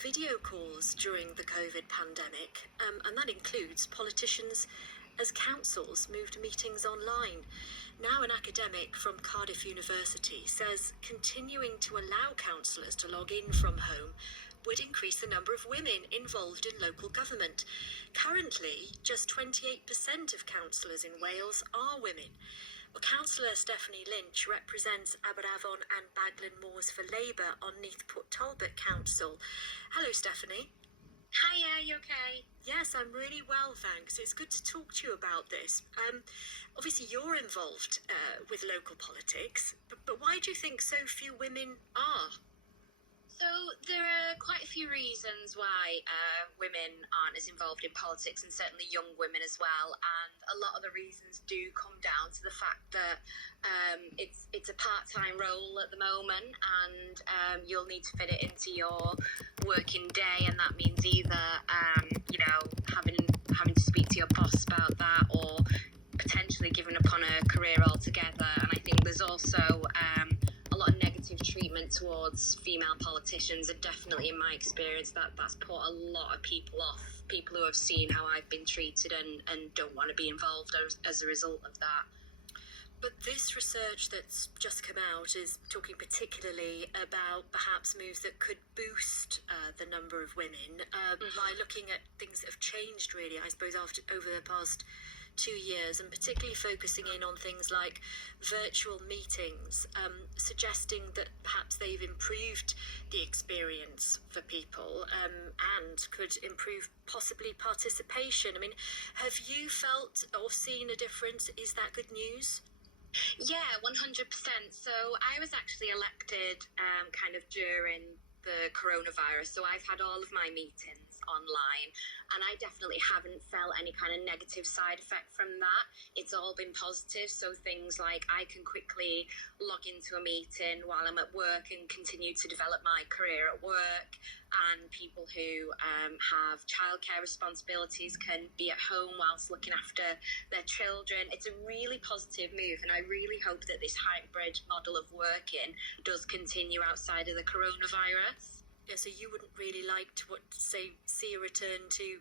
video calls during the COVID pandemic, and that includes politicians as councils moved meetings online. Now an academic from Cardiff University says continuing to allow councillors to log in from home would increase the number of women involved in local government. Currently, just 28% of councillors in Wales are women. Well, Councillor Stephanie Lynch represents Aberavon and Baglan Moors for Labour on Neath Port Talbot Council. Hello, Stephanie. Hiya, you okay? Yes, I'm really well, thanks. It's good to talk to you about this. Obviously, you're involved with local politics, but why do you think so few women are? So there are quite a few reasons why women aren't as involved in politics, and certainly young women as well. And a lot of the reasons do come down to the fact that it's a part-time role at the moment, and you'll need to fit it into your working day, and that means either having to speak to your boss about that, or potentially giving up on a career altogether. And I think there's also a lot of negative treatment towards female politicians, and definitely in my experience that's put a lot of people off, people who have seen how I've been treated and don't want to be involved as a result of that. But this research that's just come out is talking particularly about perhaps moves that could boost the number of women by looking at things that have changed, really, I suppose, over the past 2 years, and particularly focusing in on things like virtual meetings, suggesting that perhaps they've improved the experience for people and could improve possibly participation. I mean, have you felt or seen a difference? Is that good news? Yeah, 100%. So I was actually elected kind of during the coronavirus, so I've had all of my meetings online, and I definitely haven't felt any kind of negative side effect from that. It's all been positive. So things like I can quickly log into a meeting while I'm at work and continue to develop my career at work, and people who have childcare responsibilities can be at home whilst looking after their children. It's a really positive move, and I really hope that this hybrid model of working does continue outside of the coronavirus. Yeah, so you wouldn't really like to see a return to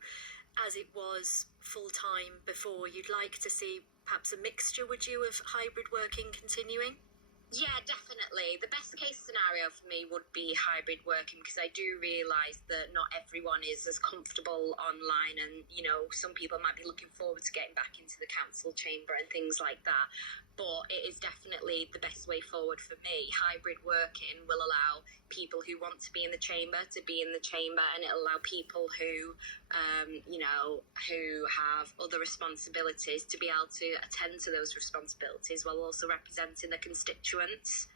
as it was full-time before. You'd like to see perhaps a mixture, would you, of hybrid working continuing? Yeah, definitely. The best case scenario for me would be hybrid working, because I do realise that not everyone is as comfortable online, and some people might be looking forward to getting back into the council chamber and things like that. But it is definitely the best way forward for me. Hybrid working will allow people who want to be in the chamber to be in the chamber, and it'll allow people who have other responsibilities to be able to attend to those responsibilities while also representing the constituents.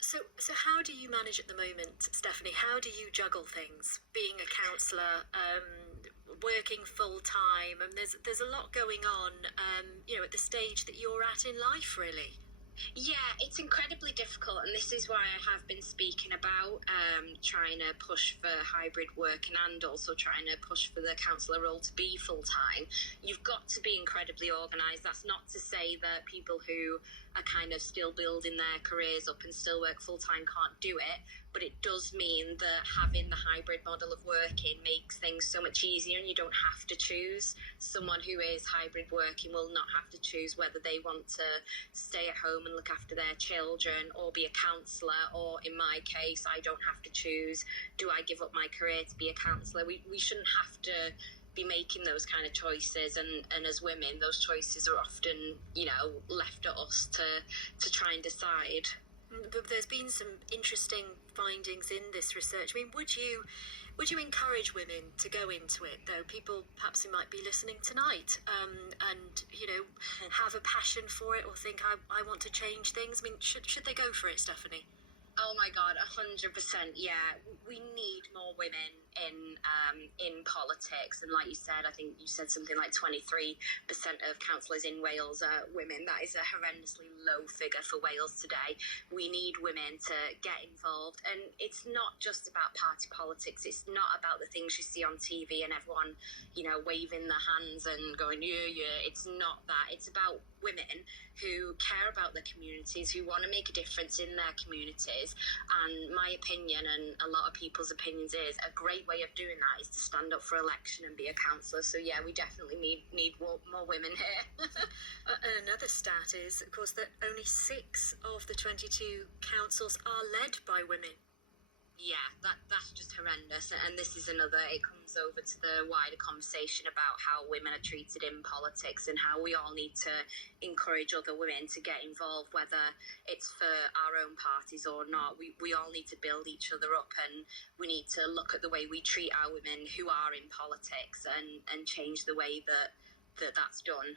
So how do you manage at the moment, Stephanie? How do you juggle things, being a councillor, working full time, and there's a lot going on, at the stage that you're at in life, really? Yeah, it's incredibly difficult, and this is why I have been speaking about trying to push for hybrid working, and also trying to push for the councillor role to be full-time. You've got to be incredibly organised. That's not to say that people who are kind of still building their careers up and still work full-time can't do it, but it does mean that having the hybrid model of working makes things so much easier, and you don't have to choose. Someone who is hybrid working will not have to choose whether they want to stay at home and look after their children or be a councillor, or in my case, I don't have to choose, do I give up my career to be a councillor? We shouldn't have to be making those kind of choices, and as women, those choices are often left at us to try and decide. But there's been some interesting findings in this research. I mean, would you encourage women to go into it, though? People perhaps who might be listening tonight and have a passion for it, or think I want to change things. I mean, should they go for it, Stephanie? Oh my God, 100%. Yeah, we need more women in politics, and like you said, I think you said something like 23% of councillors in Wales are women. That is a horrendously low figure for Wales today. We need women to get involved, and it's not just about party politics. It's not about the things you see on TV and everyone, waving their hands and going yeah. It's not that. It's about women who care about their communities, who want to make a difference in their communities. And my opinion, and a lot of people's opinions, is a great way of doing that is to stand up for election and be a councillor. So yeah, we definitely need more women here. Another stat is, of course, that only 6 of the 22 councils are led by women. Yeah, that's just horrendous. And this is another, it comes over to the wider conversation about how women are treated in politics and how we all need to encourage other women to get involved, whether it's for our own parties or not. We all need to build each other up, and we need to look at the way we treat our women who are in politics and change the way that's done.